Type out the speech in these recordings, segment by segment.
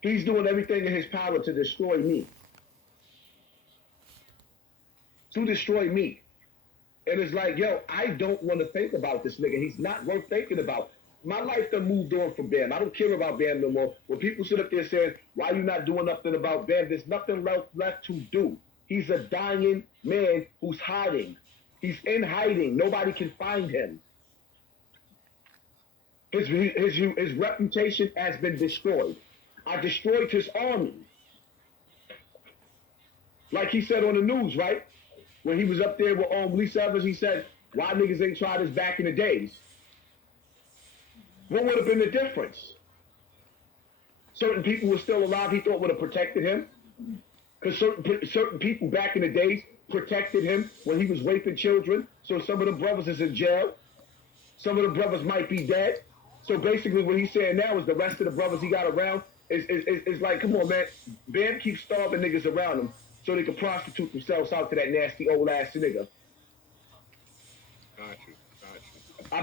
He's doing everything in his power to destroy me. To destroy me. And it's like, yo, I don't want to think about this nigga. He's not worth thinking about. My life done moved on from Bam. I don't care about Bam no more. When people sit up there saying, why you not doing nothing about Bam? There's nothing left to do. He's a dying man who's hiding. He's in hiding. Nobody can find him. His reputation has been destroyed. I destroyed his army. Like he said on the news, right? When he was up there with Lisa Evans, he said, why niggas ain't tried this back in the days? What would have been the difference? Certain people were still alive he thought would have protected him. Because certain people back in the days protected him when he was raping children. So some of the brothers is in jail. Some of the brothers might be dead. So basically what he's saying now is the rest of the brothers he got around is like, come on, man. Bam keeps starving niggas around him so they can prostitute themselves out to that nasty old ass nigga. Got you. I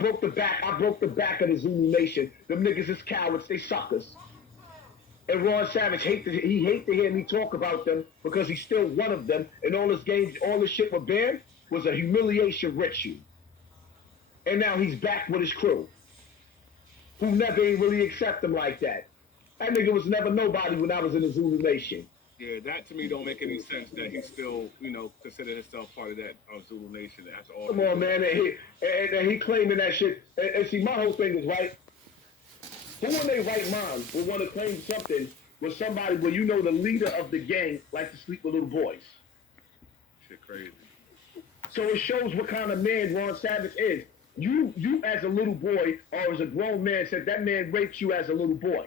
broke the back of the Zulu Nation. Them niggas is cowards, they suckers. And Ron Savage hate to hear me talk about them because he's still one of them. And all this games, all this shit with Bam was a humiliation ritual. And now he's back with his crew, who never ain't really accept him like that. That nigga was never nobody when I was in the Zulu Nation. Yeah, that to me don't make any sense that he still, consider himself part of that Zulu Nation. That's all. Come on, man. And he claiming that shit. And see, my whole thing is, right, who in their right mind would want to claim something with somebody where you know the leader of the gang like to sleep with little boys? Shit crazy. So it shows what kind of man Ron Savage is. You as a little boy or as a grown man said that man raped you as a little boy.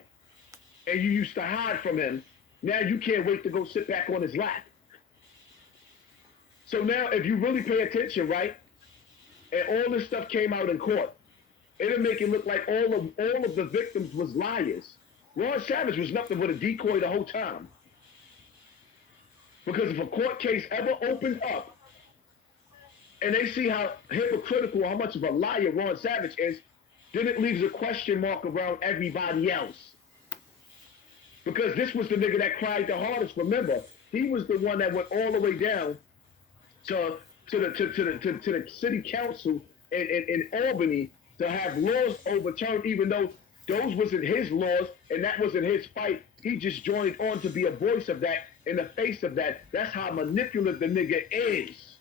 And you used to hide from him. Now you can't wait to go sit back on his lap. So now if you really pay attention, right, and all this stuff came out in court, it'll make it look like all of the victims was liars. Ron Savage was nothing but a decoy the whole time. Because if a court case ever opened up and they see how hypocritical, how much of a liar Ron Savage is, then it leaves a question mark around everybody else. Because this was the nigga that cried the hardest. Remember, he was the one that went all the way down to the city council in Albany to have laws overturned, even though those wasn't his laws and that wasn't his fight. He just joined on to be a voice of that, in the face of that. That's how manipulative the nigga is.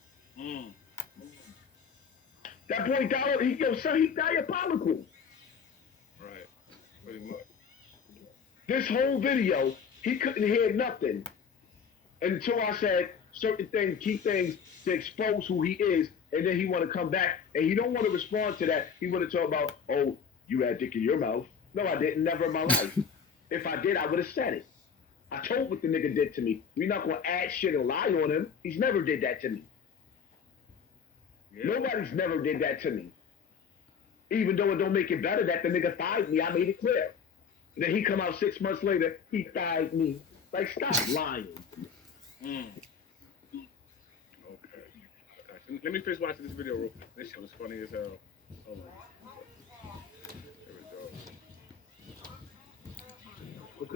That boy, he diabolical. Right, pretty much. This whole video, he couldn't hear nothing until I said certain things, key things to expose who he is, and then he want to come back, and he don't want to respond to that. He want to talk about, oh, you had dick in your mouth. No, I didn't, never in my life. If I did, I would have said it. I told what the nigga did to me. We're not going to add shit and lie on him. He's never did that to me. Yeah. Nobody's never did that to me. Even though it don't make it better that the nigga thied me, I made it clear. And then he come out 6 months later, he thied me. Like, stop lying. Okay. Let me finish watching this video real quick. This shit was funny as hell. Hold on.